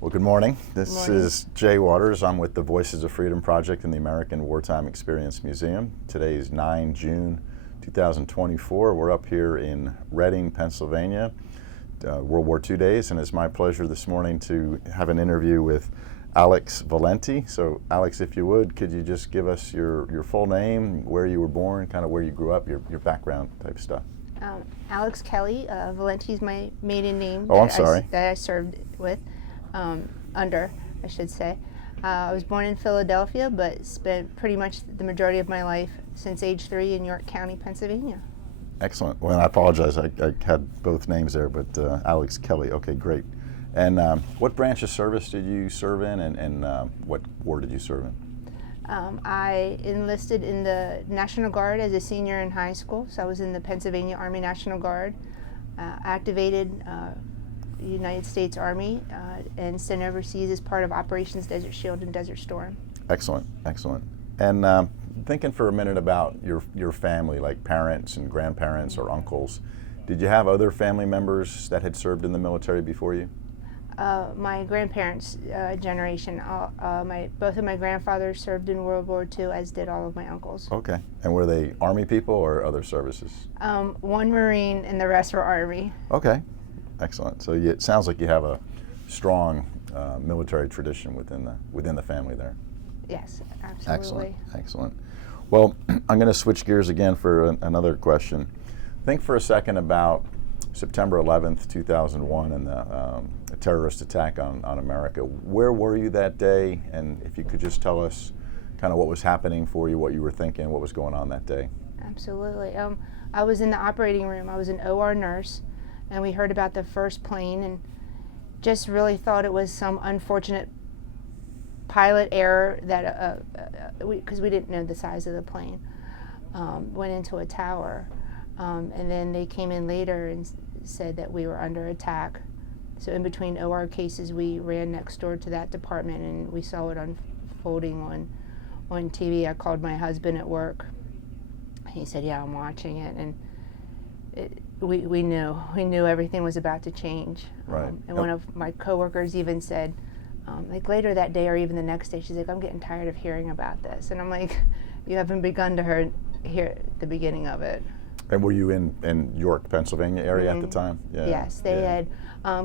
Well, good morning. This Morning. is Jay Waters. I'm with the Voices of Freedom Project and the American Wartime Experience Museum. Today is 9 June 2024. We're up here in Reading, Pennsylvania, World War II days, and it's my pleasure this morning to have an interview with Alex Valenti. So, Alex, if you would, could you just give us your full name, where you were born, kind of where you grew up, your background type stuff? Alex Kelly, Valenti is my maiden name. Oh, I'm sorry. That I served with, under, I should say. I was born in Philadelphia, but spent pretty much the majority of my life since age 3 in York County, Pennsylvania. Excellent. Well, I apologize. I had both names there, but Alex Kelly. Okay, great. And what branch of service did you serve in, and what war did you serve in? I enlisted in the National Guard as a senior in high school, so I was in the Pennsylvania Army National Guard, activated United States Army, and sent overseas as part of Operations Desert Shield and Desert Storm. Excellent, excellent. And thinking for a minute about your family, like parents and grandparents or uncles, did you have other family members that had served in the military before you? My grandparents' generation, both of my grandfathers served in World War II, as did all of my uncles. Okay. And were they Army people or other services? One Marine and the rest were Army. Okay. Excellent. So it sounds like you have a strong military tradition within the family there. Yes, absolutely. Excellent. Excellent. Well, I'm going to switch gears again for another question. Think for a second about September 11th, 2001, and the terrorist attack on America. Where were you that day? And if you could just tell us kind of what was happening for you, what you were thinking, what was going on that day. Absolutely. I was in the operating room. I was an OR nurse, and we heard about the first plane and just really thought it was some unfortunate pilot error that, because we didn't know the size of the plane, went into a tower. And then they came in later and said that we were under attack. So in between OR cases, we ran next door to that department and we saw it unfolding on TV. I called my husband at work. He said, "Yeah, I'm watching it." And we knew everything was about to change. Right. And one of my coworkers even said, like later that day or even the next day, she's like, "I'm getting tired of hearing about this." And I'm like, "You haven't begun to hear the beginning of it." And were you in York, Pennsylvania area at the time? Yeah. Yes, they had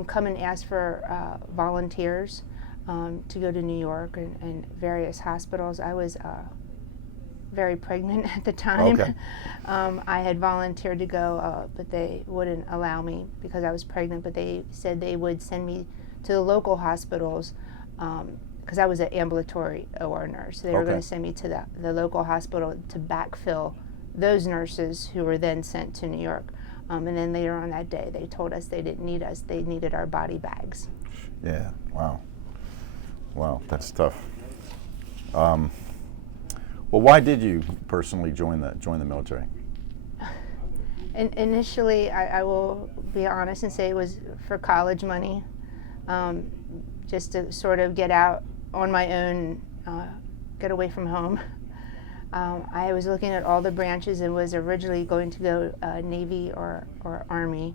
come and asked for volunteers to go to New York and various hospitals. I was very pregnant at the time. Okay. I had volunteered to go, but they wouldn't allow me because I was pregnant, but they said they would send me to the local hospitals because I was an ambulatory OR nurse. So they were going to send me to the local hospital to backfill those nurses who were then sent to New York. And then later on that day, they told us they didn't need us, they needed our body bags. Yeah, wow. Wow, that's tough. Well, why did you personally join the military? And initially, I will be honest and say it was for college money, just to sort of get out on my own, get away from home. I was looking at all the branches and was originally going to go Navy or Army.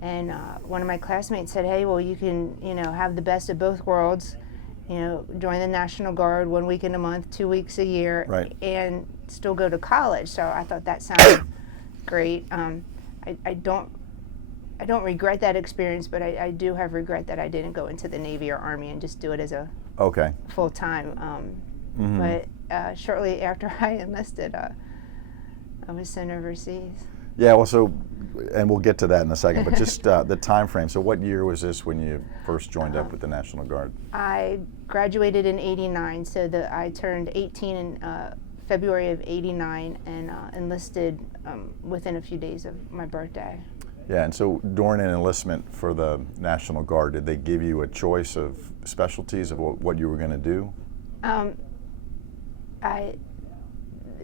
And one of my classmates said, "Hey, well, you can, have the best of both worlds, join the National Guard 1 weekend a month, 2 weeks a year, right, and still go to college." So I thought that sounded great. I don't regret that experience, but I do have regret that I didn't go into the Navy or Army and just do it as a full time. But shortly after I enlisted, I was sent overseas. Yeah, well, and we'll get to that in a second, but just the time frame. So what year was this when you first joined up with the National Guard? I graduated in '89, so I turned 18 in February of '89 and enlisted within a few days of my birthday. Yeah, and so during an enlistment for the National Guard, did they give you a choice of specialties of what you were going to do?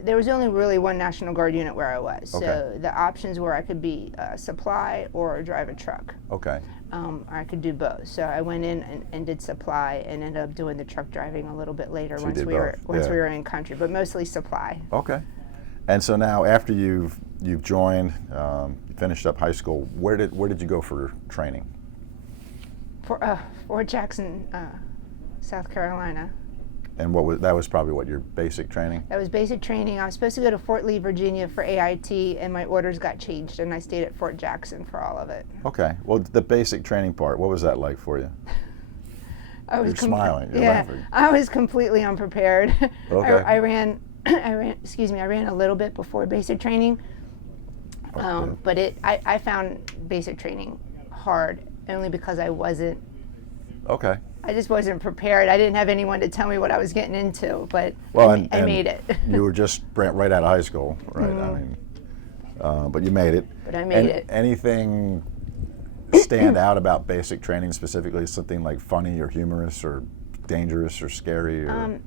There was only really one National Guard unit where I was, Okay. so the options were I could be supply or drive a truck. Okay. I could do both. So I went in and did supply and ended up doing the truck driving a little bit later So once you we did both, we were in country, but mostly supply. Okay. And so now after you've joined, you finished up high school, where did you go for training? Fort Jackson, South Carolina. And that was probably what, your basic training? That was basic training. I was supposed to go to Fort Lee, Virginia for AIT, and my orders got changed, and I stayed at Fort Jackson for all of it. Okay. Well, the basic training part, what was that like for you? You're smiling. You're laughing. I was completely unprepared. Okay. I ran a little bit before basic training, but I found basic training hard only because I wasn't. Okay. I just wasn't prepared. I didn't have anyone to tell me what I was getting into, but I made it. You were just right out of high school, right? Mm-hmm. I mean, but you made it. But I made it. Anything stand out about basic training specifically? Something like funny or humorous or dangerous or scary? Or?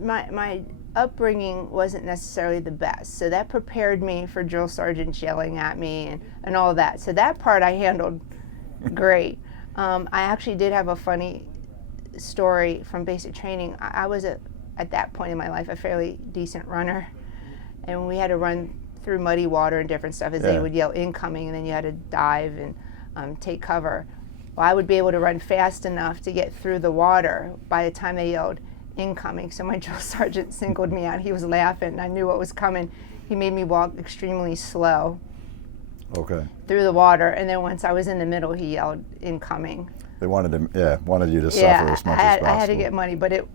My upbringing wasn't necessarily the best, so that prepared me for drill sergeants yelling at me and all that. So that part I handled great. I actually did have a funny story from basic training. I was, at that point in my life, a fairly decent runner, and we had to run through muddy water and different stuff as they would yell incoming, and then you had to dive and take cover. Well, I would be able to run fast enough to get through the water by the time they yelled incoming, so my drill sergeant singled me out. He was laughing. I knew what was coming. He made me walk extremely slow. Okay. Through the water, and then once I was in the middle, he yelled incoming. They wanted you to suffer as much as possible. I had to get money, but it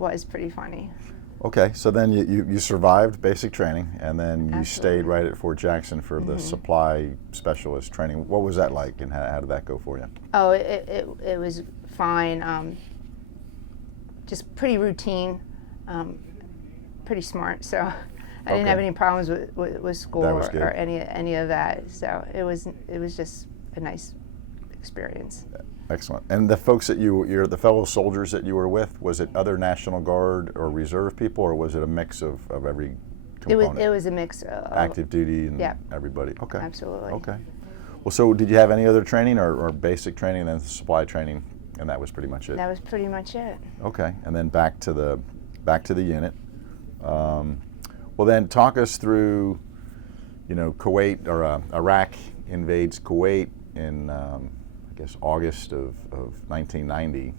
was pretty funny. Okay, so then you survived basic training, and then you Absolutely. Stayed right at Fort Jackson for the supply specialist training. What was that like, and how did that go for you? Oh, it was fine. Just pretty routine, pretty smart. So I didn't have any problems with school or any of that. So it was just a nice experience. Excellent. And the folks that the fellow soldiers that you were with, was it other National Guard or Reserve people, or was it a mix of every component? It was a mix of active duty and everybody. Okay. Absolutely. Okay. Well, so did you have any other training or basic training and then supply training, and that was pretty much it? That was pretty much it. Okay. And then back to the unit. Well, then talk us through, Kuwait or Iraq invades Kuwait in, I guess, August of 1990.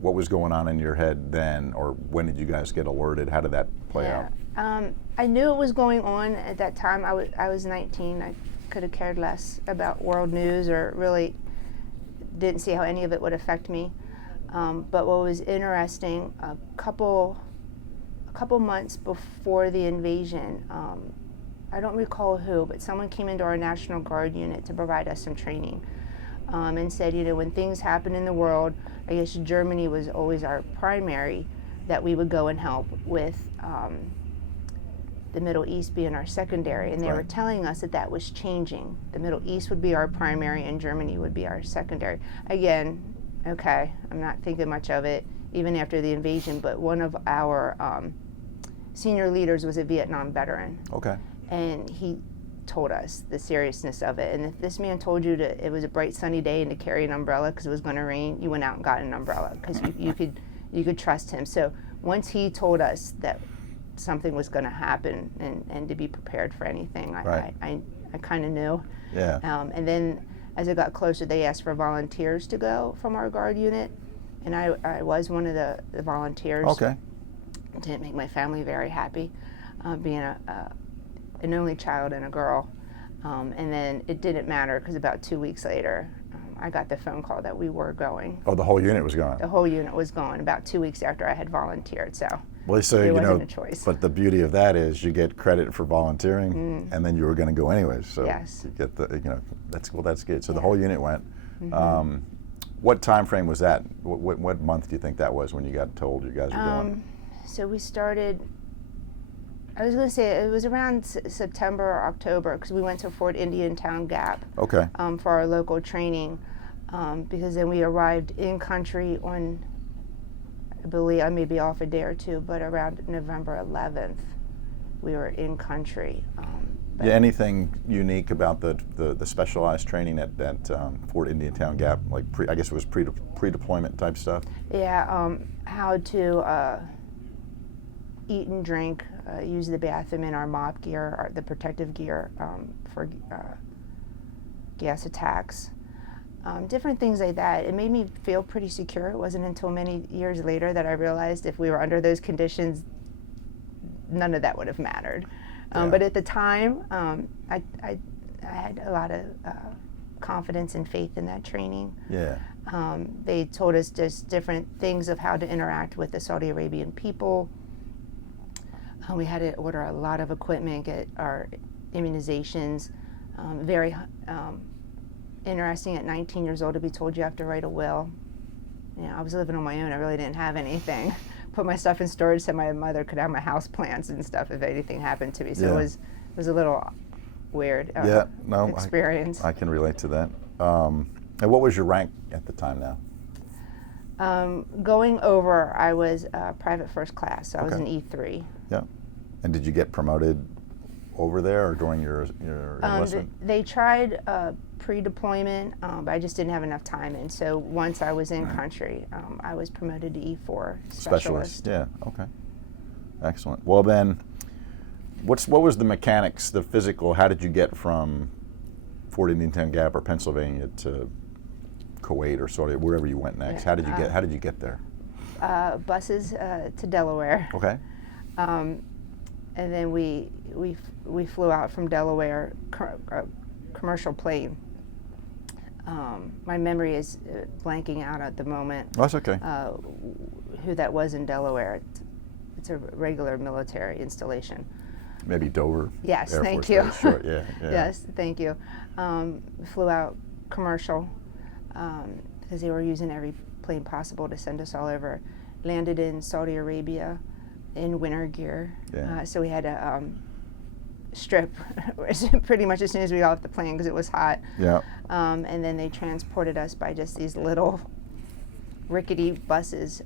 What was going on in your head then, or when did you guys get alerted? How did that play out? I knew it was going on at that time. I was 19. I could have cared less about world news, or really didn't see how any of it would affect me. But what was interesting, a couple months before the invasion, I don't recall who, but someone came into our National Guard unit to provide us some training, and said, when things happen in the world, I guess Germany was always our primary, that we would go and help with the Middle East being our secondary. And they were telling us that was changing. The Middle East would be our primary and Germany would be our secondary. Again, okay, I'm not thinking much of it, even after the invasion, but one of our senior leaders was a Vietnam veteran. Okay. And he told us the seriousness of it. And if this man told you it was a bright sunny day and to carry an umbrella because it was going to rain, you went out and got an umbrella because you could trust him. So once he told us that something was going to happen and to be prepared for anything, I kind of knew. Yeah. And then as it got closer, they asked for volunteers to go from our Guard unit, and I was one of the volunteers. Okay. It didn't make my family very happy, being an only child and a girl. And then it didn't matter because about 2 weeks later, I got the phone call that we were going. Oh, the whole unit was going? The whole unit was going about 2 weeks after I had volunteered, so well, so, it wasn't a choice. But the beauty of that is you get credit for volunteering, and then you were going to go anyways. So yes. You get that's good. So the whole unit went. What time frame was that? What month do you think that was when you got told you guys were going? So we started, I was going to say it was around September or October, because we went to Fort Indiantown Gap. Okay. For our local training, because then we arrived in country on, I believe, I may be off a day or two, but around November 11th, we were in country. Anything unique about the specialized training at Fort Indiantown Gap? Like I guess it was pre-deployment type stuff? Yeah, how to eat and drink, use the bathroom in our MOP gear, the protective gear for gas attacks. different things like that. It made me feel pretty secure. It wasn't until many years later that I realized if we were under those conditions, none of that would have mattered. But at the time, I had a lot of confidence and faith in that training. Yeah. They told us just different things of how to interact with the Saudi Arabian people. We had to order a lot of equipment, get our immunizations. Very interesting at 19 years old to be told you have to write a will. I was living on my own. I really didn't have anything. Put my stuff in storage so my mother could have my house plants and stuff if anything happened to me. So it was a little weird experience. I can relate to that. And what was your rank at the time now? Going over, I was private first class, so I was an E3. Yeah. And did you get promoted over there or during your enlistment? They tried pre-deployment, but I just didn't have enough time. And so once I was in country, I was promoted to E4 specialist. Yeah, okay. Excellent. Well then, what was the mechanics, the physical, how did you get from Fort Indian Gap or Pennsylvania to Kuwait or Saudi, wherever you went next? How did you get there? Buses to Delaware. Okay. And then we flew out from Delaware, commercial plane. My memory is blanking out at the moment. Oh, that's okay. Who that was in Delaware. It's a regular military installation. Maybe Dover. Yes, Air thank Force you. Base. Sure, yeah. Yes, thank you. Flew out commercial because they were using every plane possible to send us all over. Landed in Saudi Arabia in winter gear. Yeah. So we had to strip pretty much as soon as we got off the plane because it was hot. Yeah. And then they transported us by just these little rickety buses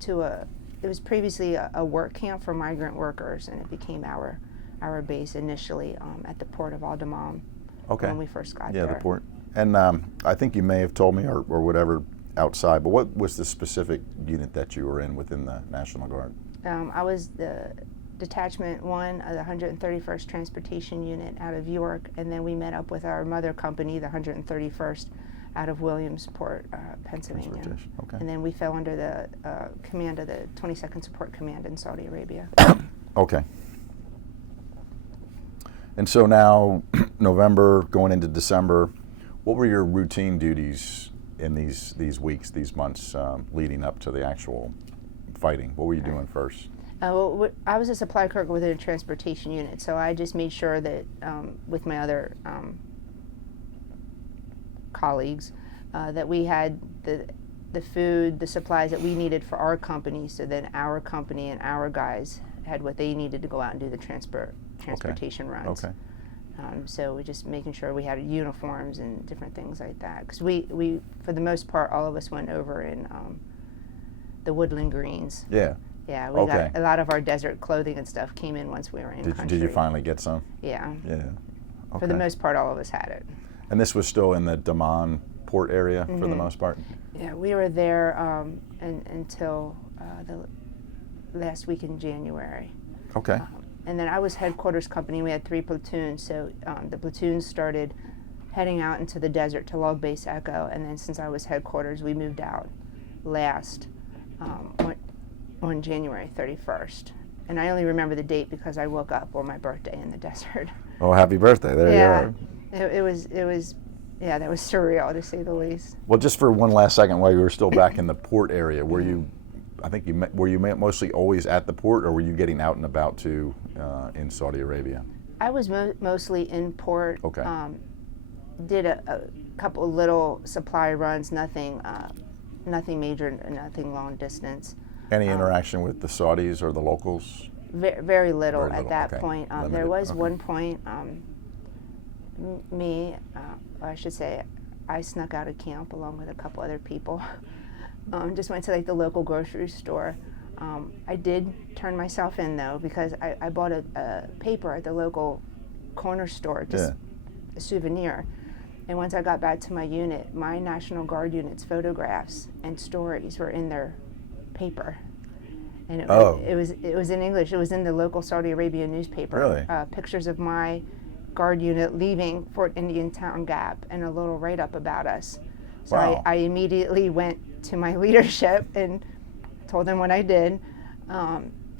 to it was previously a work camp for migrant workers, and it became our base initially at the port of Al-Dammam when we first got there. Yeah, the port. And I think you may have told me or whatever outside, but what was the specific unit that you were in within the National Guard? I was the Detachment 1 of the 131st Transportation Unit out of York, and then we met up with our mother company, the 131st, out of Williamsport, Pennsylvania. Okay. And then we fell under the command of the 22nd Support Command in Saudi Arabia. Okay. And so now, November, going into December, what were your routine duties in these weeks, these months leading up to the actual fighting? What were you doing first? Well, I was a supply clerk within a transportation unit, so I just made sure that with my other colleagues that we had the food, the supplies that we needed for our company, so then our company and our guys had what they needed to go out and do the transportation runs. Okay. So we just making sure we had uniforms and different things like that. Because we, for the most part, all of us went over in the woodland greens. Yeah. Yeah, we got a lot of our desert clothing and stuff came in once we were in country. Did you finally get some? Yeah. Yeah. Okay. For the most part, all of us had it. And this was still in the Dammam port area for the most part? Yeah, we were there until the last week in January. Okay. And then I was headquarters company. We had 3 platoons, so the platoons started heading out into the desert to Log Base Echo, and then since I was headquarters, we moved out last on January 31st. And I only remember the date because I woke up on my birthday in the desert. Oh, happy birthday. There you are. It was, that was surreal to say the least. Well, just for one last second, while you were still back in the port area, were you mostly always at the port, or were you getting out and about too in Saudi Arabia? I was mostly in port. Okay. Did a couple of little supply runs, nothing major, nothing long distance. Any interaction with the Saudis or the locals? Very little at that point. There was one point, I should say, I snuck out of camp along with a couple other people. Just went to like the local grocery store. I did turn myself in though, because I bought a paper at the local corner store, just a souvenir. And once I got back to my unit, my National Guard unit's photographs and stories were in their paper. And it was in English. It was in the local Saudi Arabia newspaper. Really? Pictures of my Guard unit leaving Fort Indian Town Gap and a little write-up about us. So Wow. I immediately went to my leadership and told them what I did,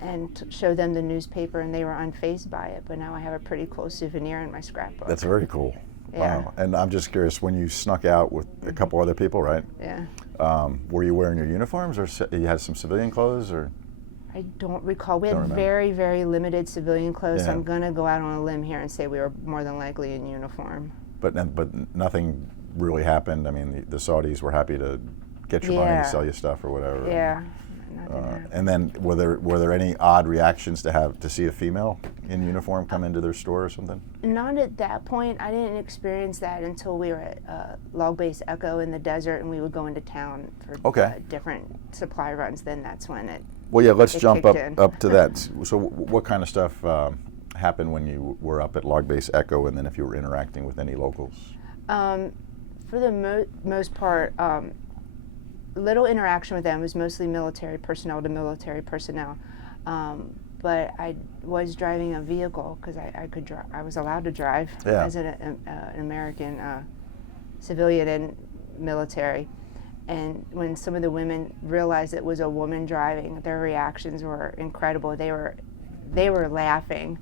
and showed them the newspaper, and they were unfazed by it. But now I have a pretty cool souvenir in my scrapbook. That's very cool. Yeah. Wow. And I'm just curious, when you snuck out with a couple other people, right? Yeah. Were you wearing your uniforms, or you had some civilian clothes, or? I don't recall. We Don't had remember. very, very limited civilian clothes. So Yeah. I'm going to go out on a limb here and say we were more than likely in uniform. But nothing really happened. I mean, the Saudis were happy to get your money, Yeah. sell you stuff or whatever. Yeah. Nothing happened. And then were there any odd reactions to see a female in uniform come into their store or something? Not at that point. I didn't experience that until we were at Log Base Echo in the desert, and we would go into town for Okay. different supply runs. Then that's when it. Well, yeah, let's It jump kicked in. up to that. So what kind of stuff happened when you were up at Log Base Echo, and then if you were interacting with any locals? For the most part, little interaction with them. It was mostly military personnel to military personnel. But I was driving a vehicle because I could drive. I was allowed to drive Yeah. as an American civilian and military. And when some of the women realized it was a woman driving, their reactions were incredible. They were laughing.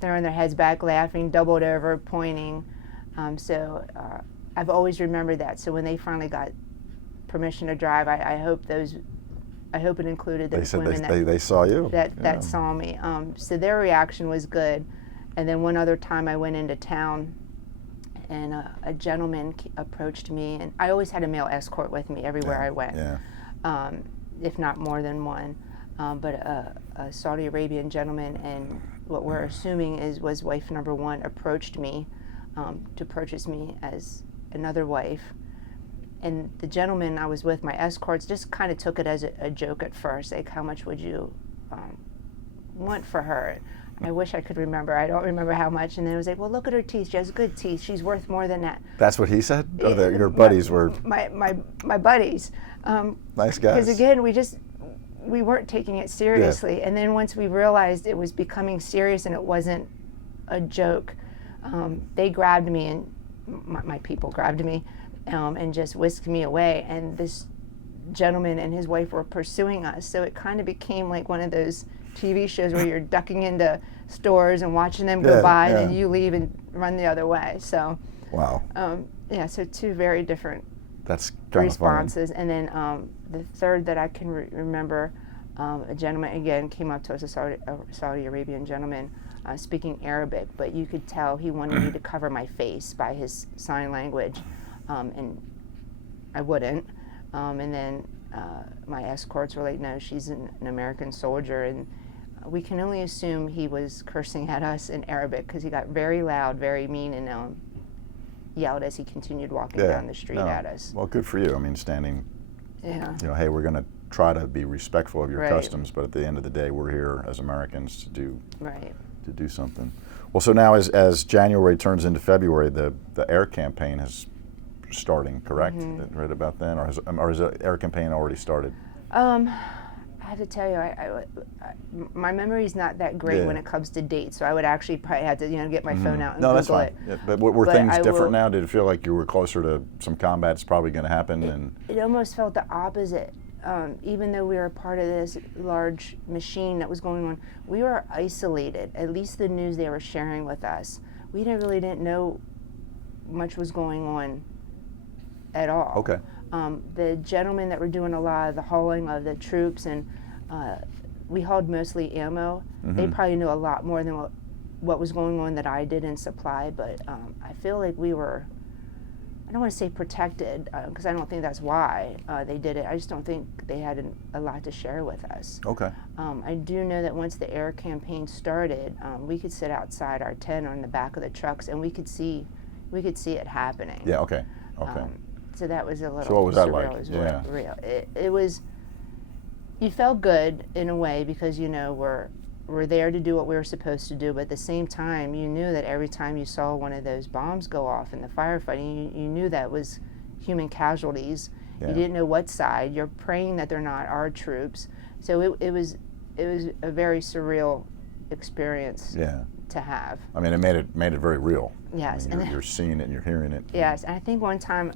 Throwing their heads back, laughing, doubled over, pointing. I've always remembered that. So when they finally got permission to drive, I hope it included They those said women they saw you. that Yeah. saw me. So their reaction was good. And then one other time I went into town, and a gentleman approached me, and I always had a male escort with me everywhere I went, Yeah. if not more than one. But a Saudi Arabian gentleman, and what we're assuming was wife number one, approached me to purchase me as another wife. And the gentleman I was with, my escorts, just kind of took it as a joke at first, like, how much would you want for her? I wish I could remember. I don't remember how much. And then it was like, well, look at her teeth. She has good teeth. She's worth more than that. That's what he said? Or your buddies were My buddies. nice guys? Because again, we weren't taking it seriously. And then once we realized it was becoming serious and it wasn't a joke, they grabbed me, and my people grabbed me, and just whisked me away. And this gentleman and his wife were pursuing us. So it kind of became like one of those TV shows where you're ducking into stores and watching them go by, and then you leave and run the other way. So, wow. So two very different That's kind responses. And then the third that I can remember, a gentleman again came up to us, a Saudi Arabian gentleman, speaking Arabic, but you could tell he wanted me to cover my face by his sign language, and I wouldn't. And then my escorts were like, no, she's an American soldier, and we can only assume he was cursing at us in Arabic because he got very loud, very mean, and yelled as he continued walking down the street at us. Well, good for you. I mean, standing, Yeah. hey, we're going to try to be respectful of your Right. customs, but at the end of the day, we're here as Americans to do Right. something. Well, so now as January turns into February, the air campaign is starting, correct? Right about then, or has the air campaign already started? I have to tell you, I my memory's not that great when it comes to dates, so I would actually probably have to get my phone out and No, Google that's fine. it. Yeah, but were But things I different will- now? Did it feel like you were closer to some combat that's probably going to happen? And It almost felt the opposite. Even though we were a part of this large machine that was going on, we were isolated. At least the news they were sharing with us, we really didn't know much was going on at all. Okay. The gentlemen that were doing a lot of the hauling of the troops, and we hauled mostly ammo. They probably knew a lot more than what was going on that I did in supply, but I feel like we were, I don't want to say protected, because I don't think that's why they did it. I just don't think they had a lot to share with us. Okay. I do know that once the air campaign started, we could sit outside our tent on the back of the trucks, and we could see it happening. Yeah. Okay. Okay. So that was a little. So what was that surreal. like? It was Yeah. real. It was. You felt good in a way because we're there to do what we were supposed to do, but at the same time, you knew that every time you saw one of those bombs go off in the firefighting, you knew that was human casualties. Yeah. You didn't know what side. You're praying that they're not our troops. So it was a very surreal experience Yeah. to have. I mean, it made it very real. Yes, I mean, and you're seeing it and you're hearing it. yes, and I think one time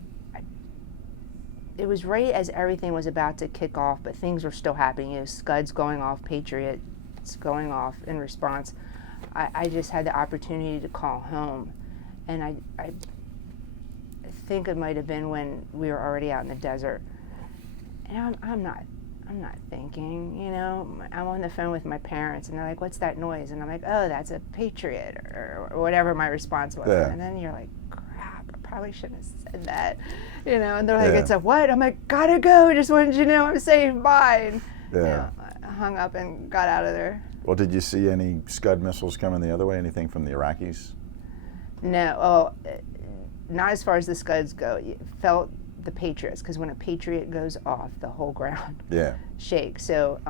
it was right as everything was about to kick off, but things were still happening. Scuds going off, Patriots going off in response. I just had the opportunity to call home, and I think it might have been when we were already out in the desert. And I'm not thinking, I'm on the phone with my parents, and they're like, "What's that noise?" And I'm like, "Oh, that's a Patriot," or whatever my response was. Yeah. And then you're like, "Crap, I probably shouldn't have said that," And they're like, "It's a what?" I'm like, "Gotta go. Just wanted you to know I'm safe. Bye." And, I hung up and got out of there. Well, did you see any Scud missiles coming the other way? Anything from the Iraqis? No, not as far as the Scuds go. You felt the Patriots, because when a Patriot goes off, the whole ground shakes. So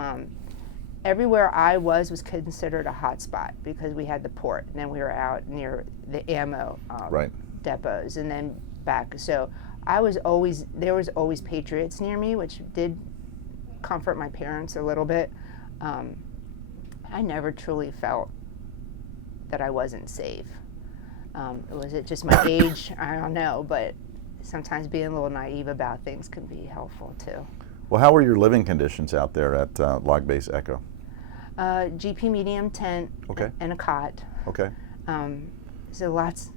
everywhere I was considered a hot spot because we had the port, and then we were out near the ammo depots, and then back. So there was always Patriots near me, which did comfort my parents a little bit. I never truly felt that I wasn't safe. Was it just my age? I don't know, but sometimes being a little naive about things can be helpful too. Well, how were your living conditions out there at Log Base Echo? GP medium tent and a cot. Okay. So lots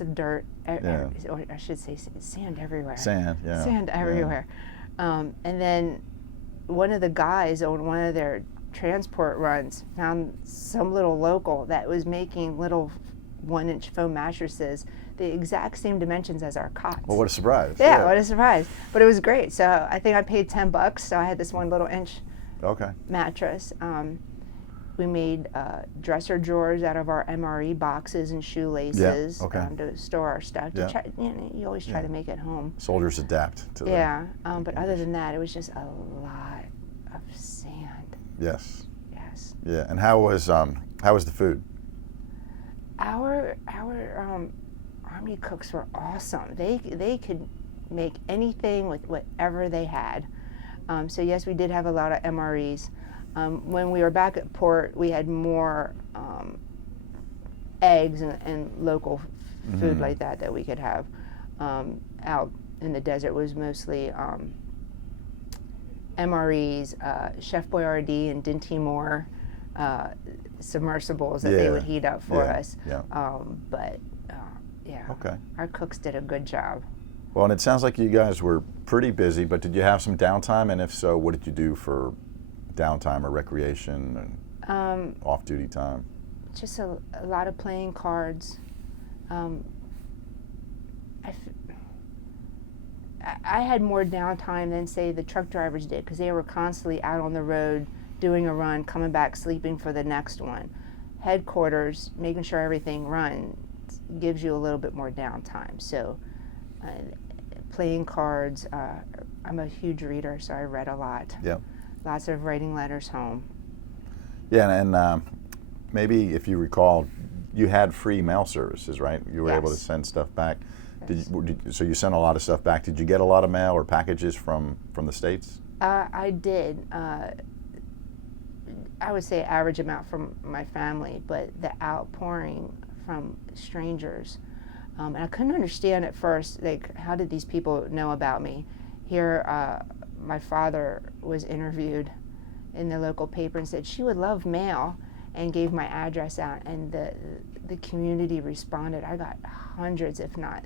of dirt, or I should say sand everywhere. Sand everywhere. And then one of the guys on one of their transport runs found some little local that was making little 1-inch foam mattresses, the exact same dimensions as our cots. Well, what a surprise. Yeah, what a surprise. But it was great. So I think I paid $10, so I had this one little inch mattress. We made dresser drawers out of our MRE boxes and shoelaces to store our stuff. To try, you always try to make it home. Soldiers adapt to that. But other than that, it was just a lot of sand. Yes. Yes. Yeah, and how was the food? Our Army cooks were awesome. They could make anything with whatever they had. So yes, we did have a lot of MREs. When we were back at port, we had more eggs and local food like that we could have. Out in the desert was mostly MREs, Chef Boyardee and Dinty Moore submersibles that they would heat up for us. Our cooks did a good job. Well, and it sounds like you guys were pretty busy, but did you have some downtime? And if so, what did you do for downtime or recreation and off-duty time? Just a lot of playing cards. I had more downtime than, say, the truck drivers did, because they were constantly out on the road doing a run, coming back, sleeping for the next one. Headquarters, making sure everything runs, gives you a little bit more downtime. So playing cards, I'm a huge reader, so I read a lot. Yep. Lots of writing letters home. Yeah, and maybe if you recall, you had free mail services, right? You were able to send stuff back. So you sent a lot of stuff back. Did you get a lot of mail or packages from the States? I did. I would say average amount from my family, but the outpouring from strangers. And I couldn't understand at first, like, how did these people know about me? Here, my father was interviewed in the local paper and said she would love mail, and gave my address out, and the community responded. I got hundreds, if not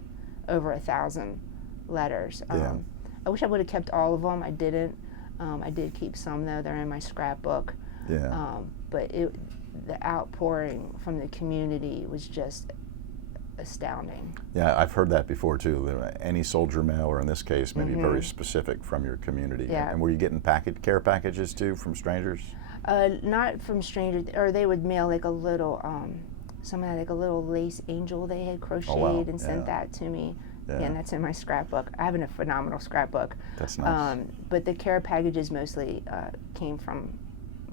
over 1,000 letters. I wish I would have kept all of them. I didn't. I did keep some, though. They're in my scrapbook. But the outpouring from the community was just astounding. Yeah, I've heard that before too. Any soldier mail, or in this case, maybe very specific from your community. Yeah. And were you getting care packages too from strangers? Not from strangers, or they would mail like a little, someone had like a little lace angel they had crocheted and sent that to me. And that's in my scrapbook. I have a phenomenal scrapbook. That's nice. But the care packages mostly came from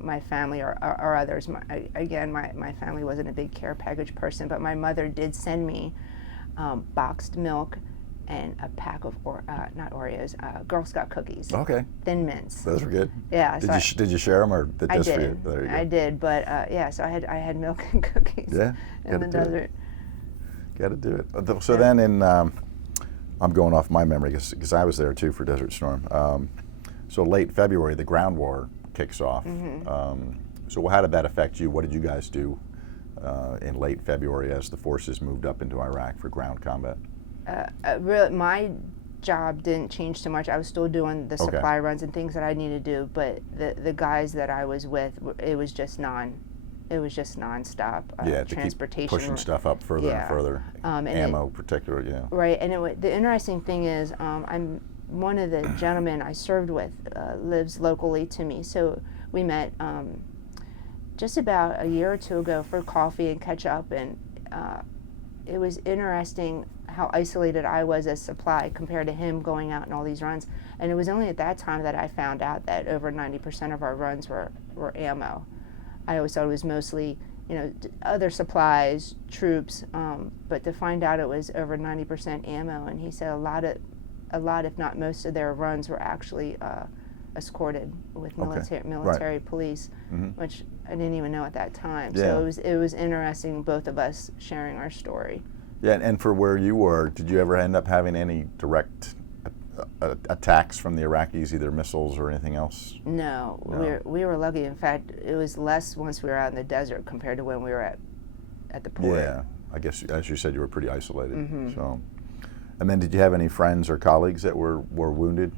my family or others. My family wasn't a big care package person, but my mother did send me boxed milk and a pack of not Oreos, Girl Scout cookies. Okay. Thin Mints. Those were good. Yeah. Did you share them, or did just for you? There you go. I did, but so I had milk and cookies. Yeah. In the desert. Got to do it. So then in I'm going off my memory because I was there too for Desert Storm. So late February, the ground war kicks off. So how did that affect you? What did you guys do in late February as the forces moved up into Iraq for ground combat? Really, my job didn't change too much. I was still doing the supply runs and things that I needed to do, but the guys that I was with, it was just nonstop. Yeah, to transportation, keep pushing stuff up further and further. Ammo, particularly, yeah. Right, and the interesting thing is, I'm one of the gentlemen I served with lives locally to me, so we met just about a year or two ago for coffee and catch up, and it was interesting how isolated I was as supply compared to him going out in all these runs. And it was only at that time that I found out that over 90% of our runs were ammo. I always thought it was mostly, other supplies, troops, but to find out it was over 90% ammo. And he said a lot, if not most of their runs were actually escorted with military police, which I didn't even know at that time. So it was interesting, both of us sharing our story. Yeah, and for where you were, did you ever end up having any direct attacks from the Iraqis, either missiles or anything else? No, we were lucky. In fact, it was less once we were out in the desert compared to when we were at the port. Yeah, I guess as you said, you were pretty isolated. So, and then did you have any friends or colleagues that were wounded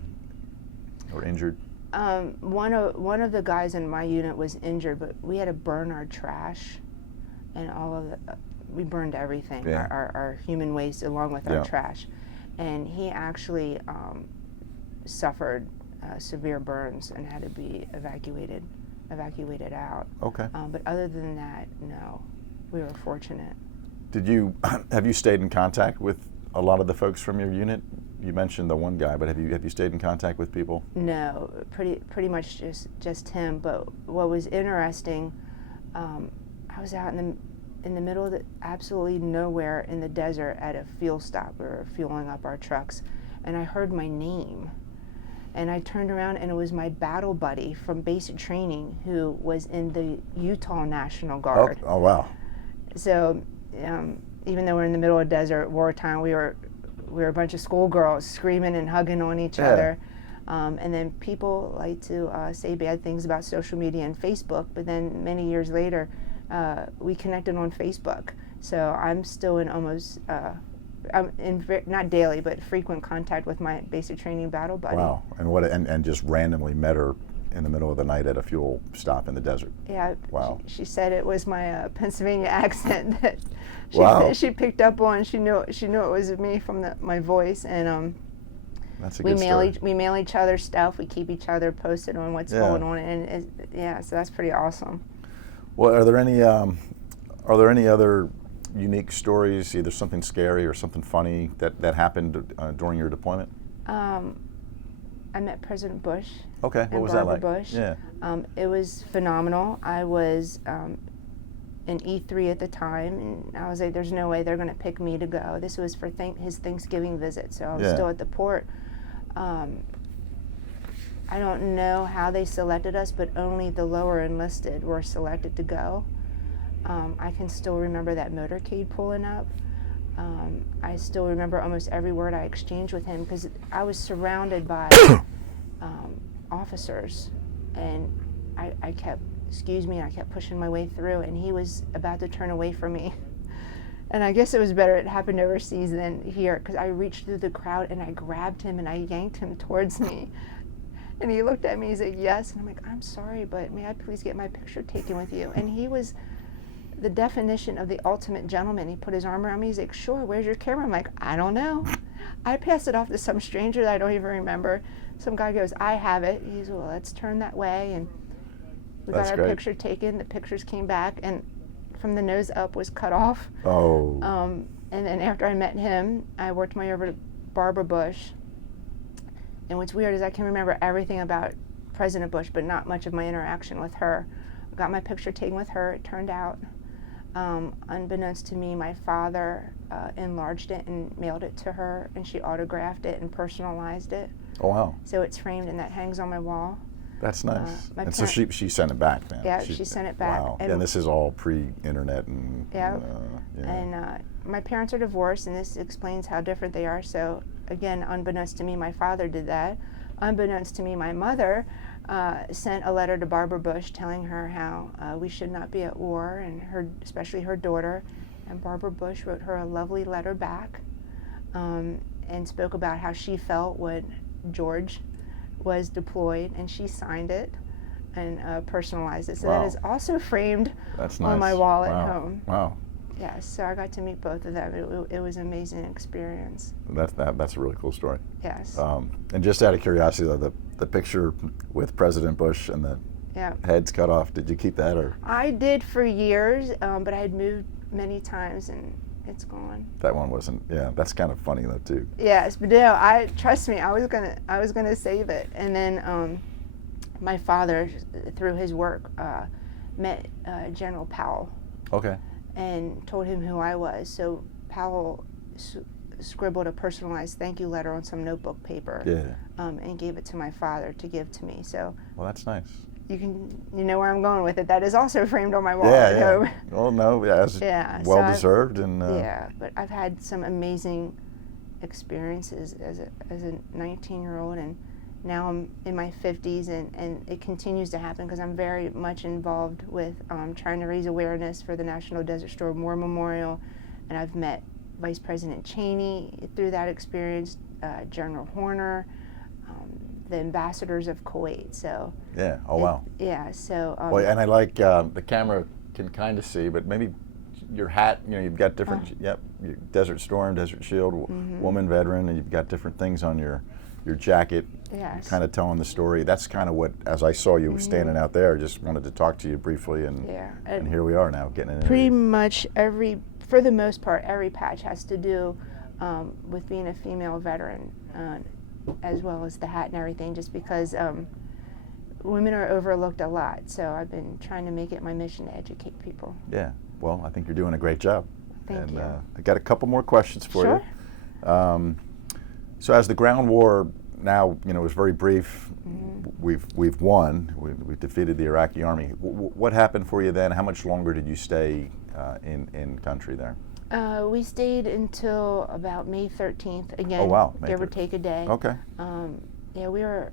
or injured? One of the guys in my unit was injured, but we had to burn our trash and all of we burned everything, our human waste along with our trash. And he actually suffered severe burns and had to be evacuated out. Okay. But other than that, no, we were fortunate. Have you stayed in contact with a lot of the folks from your unit? You mentioned the one guy, but have you stayed in contact with people? No, pretty much just him. But what was interesting, I was out in the middle of absolutely nowhere in the desert at a fuel stop. We were fueling up our trucks, and I heard my name. And I turned around, and it was my battle buddy from basic training who was in the Utah National Guard. Oh wow. So even though we're in the middle of desert, wartime, we were a bunch of schoolgirls screaming and hugging on each other. And then people like to say bad things about social media and Facebook, but then many years later, we connected on Facebook. So I'm still in almost, I'm in not daily, but frequent contact with my basic training battle buddy. Wow, and just randomly met her in the middle of the night at a fuel stop in the desert. Yeah. Wow. She said it was my Pennsylvania accent that she picked up on. She knew it was me from my voice, and that's a good story. We mail each other stuff. We keep each other posted on what's going on, and so that's pretty awesome. Well, are there any other unique stories, either something scary or something funny that happened during your deployment? I met President Bush. Okay, what was that like? Bush. Yeah. It was phenomenal. I was in E3 at the time, and I was like, "There's no way they're going to pick me to go." This was for his Thanksgiving visit, so I was still at the port. I don't know how they selected us, but only the lower enlisted were selected to go. I can still remember that motorcade pulling up. I still remember almost every word I exchanged with him because I was surrounded by officers, and I kept pushing my way through, and he was about to turn away from me. And I guess it was better it happened overseas than here, because I reached through the crowd and I grabbed him and I yanked him towards me. And he looked at me, he said, "Yes." And I'm like, "I'm sorry, but may I please get my picture taken with you?" And he was the definition of the ultimate gentleman. He put his arm around me, he's like, "Sure, where's your camera?" I'm like, "I don't know." I passed it off to some stranger that I don't even remember. Some guy goes, "I have it." He's, "Well, let's turn that way." And we got our picture taken. The pictures came back, and from the nose up was cut off. Oh. And then after I met him, I worked my way over to Barbara Bush. And what's weird is I can remember everything about President Bush, but not much of my interaction with her. I got my picture taken with her, it turned out. Unbeknownst to me, my father enlarged it and mailed it to her, and she autographed it and personalized it. Oh, wow. So it's framed, and that hangs on my wall. That's nice. My And so she sent it back then. Yeah, she sent it back. Wow. And And this is all pre-internet and. Yeah. Yeah. And my parents are divorced, and this explains how different they are. So again, unbeknownst to me, my father did that. Unbeknownst to me, my mother sent a letter to Barbara Bush telling her how we should not be at war, and especially her daughter. And Barbara Bush wrote her a lovely letter back, and spoke about how she felt when George was deployed, and she signed it and personalized it. So Wow. that is also framed That's on nice. my wall at Wow. home. Wow. Yes, so I got to meet both of them. It was an amazing experience. That's a really cool story. Yes. And just out of curiosity, though, the picture with President Bush and the Yeah. heads cut off, did you keep that or? I did for years, but I had moved many times and it's gone. That one wasn't. Yeah, that's kind of funny though too. Yes, but no, trust me, I was gonna save it, and then my father, through his work, met General Powell Okay. and told him who I was. So Powell scribbled a personalized thank you letter on some notebook paper, Yeah. and gave it to my father to give to me. So Well, that's nice. you know where I'm going with it. That is also framed on my wall Yeah, at yeah. home. Well, no, yeah, it's Yeah, so well deserved and. Yeah, but I've had some amazing experiences as a 19-year-old, and now I'm in my 50s, and it continues to happen because I'm very much involved with trying to raise awareness for the National Desert Storm War Memorial, and I've met Vice President Cheney through that experience, General Horner, the ambassadors of Kuwait. So Yeah. Oh wow. yeah, so Well, and I like the camera can kind of see, but maybe your hat. You know, you've got different. Yep. Your Desert Storm, Desert Shield, woman veteran, and you've got different things on your jacket. yes. Kind of telling the story. That's kind of what, as I saw you standing out there, I just wanted to talk to you briefly, and Yeah, and here we are now getting an pretty interview. much for the most part, every patch has to do with being a female veteran, as well as the hat and everything, just because women are overlooked a lot. So I've been trying to make it my mission to educate people. Yeah. Well, I think you're doing a great job. Thank and you. I got a couple more questions for Sure. you. So as the ground war now, you know, was very brief. We've won. We've defeated the Iraqi army. What happened for you then? How much longer did you stay in country there? We stayed until about May 13th. Again, Oh, wow, May give or 13th. take a day. Okay. Yeah, we were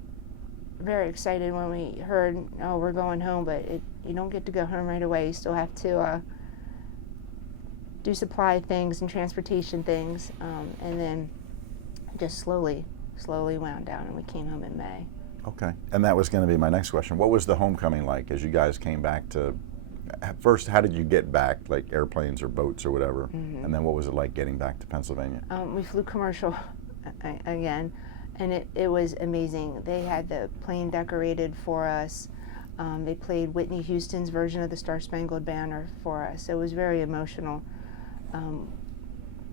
very excited when we heard, oh, we're going home, but you don't get to go home right away. You still have to do supply things and transportation things, and then just slowly wound down, and we came home in May. Okay. And that was going to be my next question. What was the homecoming like as you guys came back to? First, how did you get back, like airplanes or boats or whatever? And then what was it like getting back to Pennsylvania? We flew commercial again, and it was amazing. They had the plane decorated for us. They played Whitney Houston's version of the Star Spangled Banner for us. It was very emotional.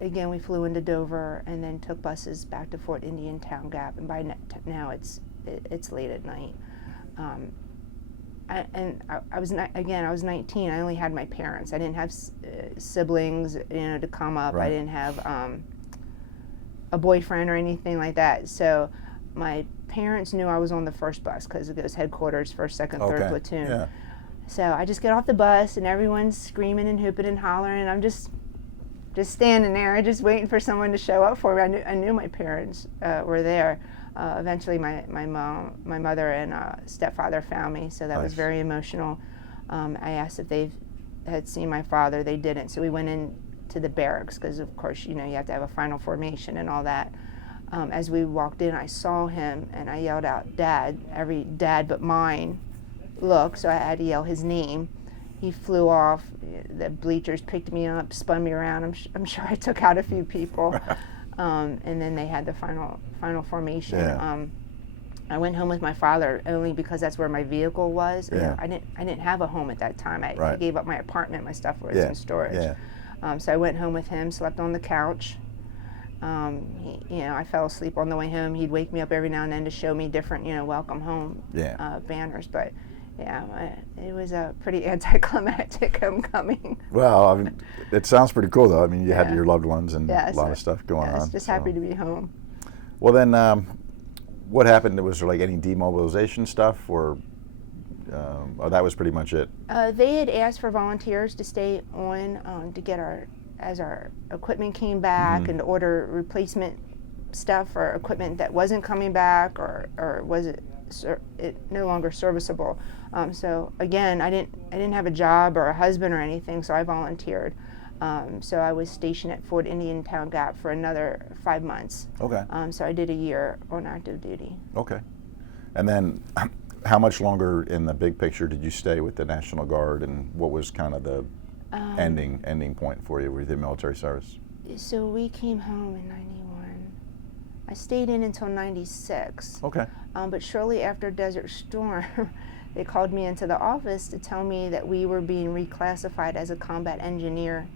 Again, we flew into Dover and then took buses back to Fort Indian Town Gap, and by now it's late at night. I was 19. I only had my parents. I didn't have siblings, to come up. Right. I didn't have a boyfriend or anything like that. So my parents knew I was on the first bus because it goes headquarters, first, second, third platoon. Yeah. So I just get off the bus and everyone's screaming and hooping and hollering, and I'm just standing there, just waiting for someone to show up for me. I knew my parents were there. Eventually, my mother, and stepfather found me, so that was Nice. very emotional. I asked if they had seen my father. They didn't, so we went into the barracks because, of course, you have to have a final formation and all that. As we walked in, I saw him, and I yelled out, "Dad!" Every dad but mine look, so I had to yell his name. He flew off. The bleachers picked me up, spun me around. I'm sure I took out a few people. And then they had the final formation. Yeah. I went home with my father only because that's where my vehicle was. Yeah. I didn't have a home at that time. I Right. gave up my apartment. My stuff was Yeah. in storage. Yeah. So I went home with him, slept on the couch. I fell asleep on the way home. He'd wake me up every now and then to show me different, welcome home banners. But it was a pretty anticlimactic homecoming. Well, I mean, it sounds pretty cool, though. I mean, you had your loved ones and Yes. a lot of stuff going on. Just so. happy to be home. Well, then, what happened? Was there like any demobilization stuff, or that was pretty much it? They had asked for volunteers to stay on to get as our equipment came back and to order replacement stuff for equipment that wasn't coming back or was it no longer serviceable. So again, I didn't have a job or a husband or anything, so I volunteered. So I was stationed at Fort Indian Town Gap for another 5 months. Okay. So I did a year on active duty. Okay. And then how much longer in the big picture did you stay with the National Guard, and what was kind of the ending point for you with your military service? So we came home in 91. I stayed in until 96. Okay. But shortly after Desert Storm, they called me into the office to tell me that we were being reclassified as a combat engineer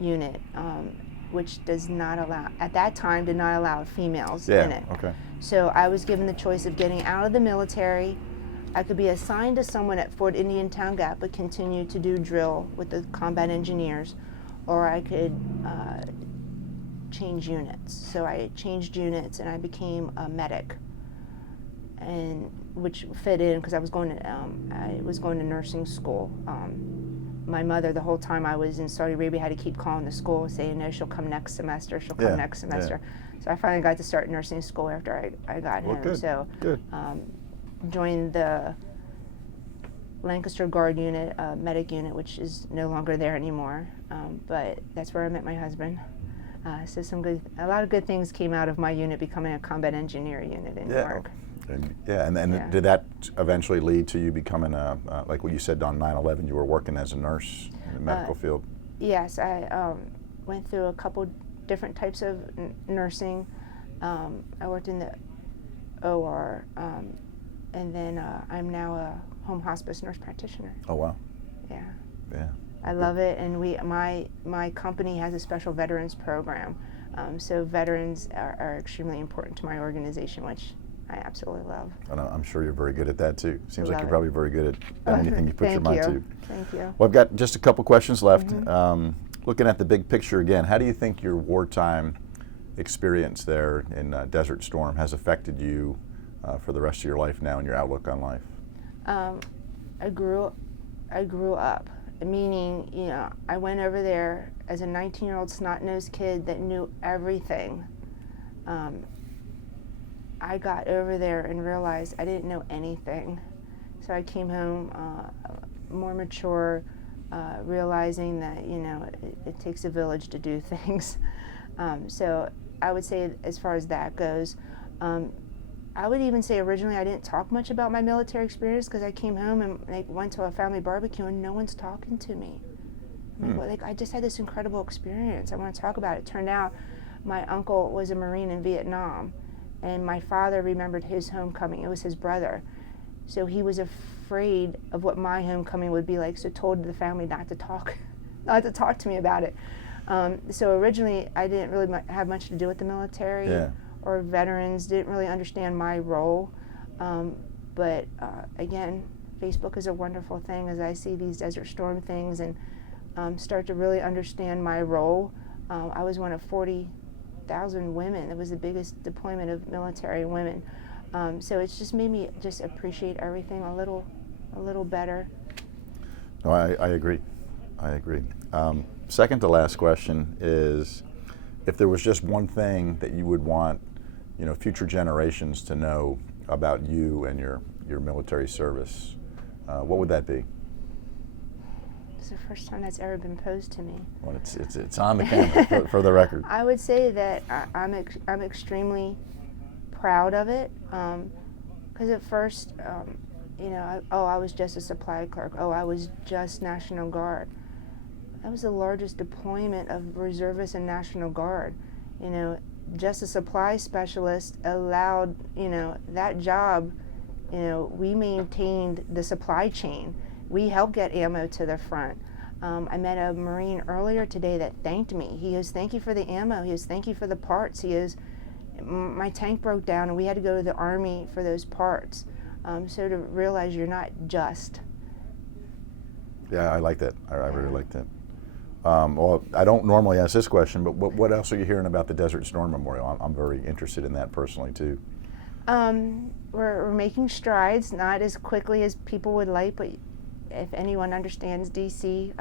unit, which does not allow, at that time, did not allow females in it. Okay. So I was given the choice of getting out of the military. I could be assigned to someone at Fort Indian Town Gap but continue to do drill with the combat engineers, or I could change units. So I changed units and I became a medic, and which fit in because I was going to nursing school. My mother, the whole time I was in Saudi Arabia, had to keep calling the school saying, no, she'll come next semester, she'll come next semester. So I finally got to start nursing school after I got home. Good. So Good. Joined the Lancaster Guard unit, medic unit, which is no longer there anymore. But that's where I met my husband. So a lot of good things came out of my unit becoming a combat engineer unit in New York. And did that eventually lead to you becoming like what you said on 9/11, you were working as a nurse in the medical field? Yes, I went through a couple different types of nursing. I worked in the OR, and then I'm now a home hospice nurse practitioner. Oh, wow. Yeah. Yeah. I love it, and my company has a special veterans program, so veterans are extremely important to my organization, which I absolutely love. And I'm sure you're very good at that too. Seems like Love you're it. probably very good at anything you put your mind to. Thank you. Well, I've got just a couple questions left. Looking at the big picture again, how do you think your wartime experience there in Desert Storm has affected you for the rest of your life now and your outlook on life? I grew up, meaning, you know, I went over there as a 19-year-old snot-nosed kid that knew everything. I got over there and realized I didn't know anything. So I came home more mature, realizing that, you know, it takes a village to do things. So I would say as far as that goes, I would even say originally I didn't talk much about my military experience because I came home and went to a family barbecue and no one's talking to me. Like, I just had this incredible experience. I want to talk about it. Turned out my uncle was a Marine in Vietnam, and my father remembered his homecoming. It was his brother. So he was afraid of what my homecoming would be like, so told the family not to talk to me about it. So originally I didn't really have much to do with the military or veterans, didn't really understand my role. But again, Facebook is a wonderful thing as I see these Desert Storm things and start to really understand my role. I was one of 40,000 women. It was the biggest deployment of military women. So it's just made me just appreciate everything a little better. No, I agree. I agree. Second to last question is, if there was just one thing that you would want, you know, future generations to know about you and your military service, what would that be? It's the first time that's ever been posed to me. Well, it's on the camera for the record. I would say that I'm extremely proud of it, because at first, you know, I was just a supply clerk. Oh, I was just National Guard. That was the largest deployment of reservists and National Guard. You know, just a supply specialist allowed, you know, that job. You know, we maintained the supply chain. We helped get ammo to the front. I met a Marine earlier today that thanked me. He goes, "Thank you for the ammo." He goes, "Thank you for the parts." He goes, "My tank broke down and we had to go to the Army for those parts." So to realize you're not just. Yeah, I like that. I really like that. Well, I don't normally ask this question, but what else are you hearing about the Desert Storm Memorial? I'm very interested in that personally too. We're making strides, not as quickly as people would like, but if anyone understands DC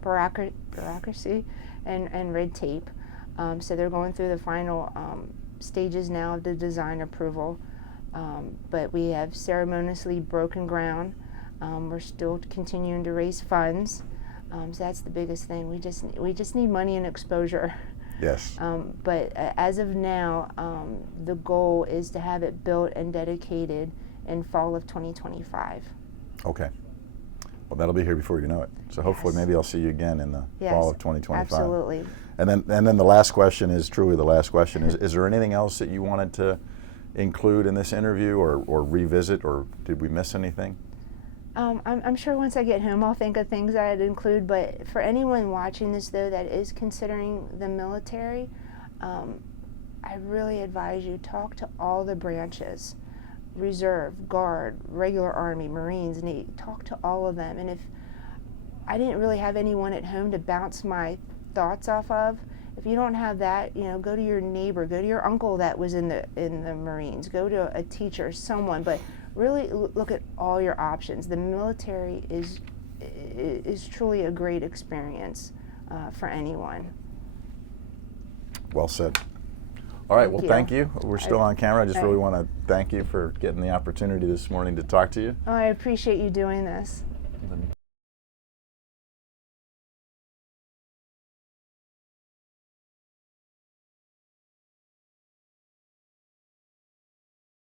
bureaucracy and red tape, so they're going through the final stages now of the design approval. But we have ceremoniously broken ground. We're still continuing to raise funds. So that's the biggest thing. We just need money and exposure. Yes. But as of now, the goal is to have it built and dedicated in fall of 2025. Okay. Well, that'll be here before you know it. So hopefully, Yes. maybe I'll see you again in the Yes, fall of 2025. absolutely. And then the last question is truly the last question is there anything else that you wanted to include in this interview or revisit, or did we miss anything? I'm sure once I get home I'll think of things I'd include, but for anyone watching this though that is considering the military, I really advise you talk to all the branches, Reserve, Guard, regular Army, Marines, Navy, talk to all of them. And if I didn't really have anyone at home to bounce my thoughts off of, if you don't have that, go to your neighbor, go to your uncle that was in the Marines, go to a teacher, someone, but really look at all your options. The military is truly a great experience for anyone. Well said. All right, well, thank you. We're still on camera. I just really want to thank you for getting the opportunity this morning to talk to you. Oh, I appreciate you doing this.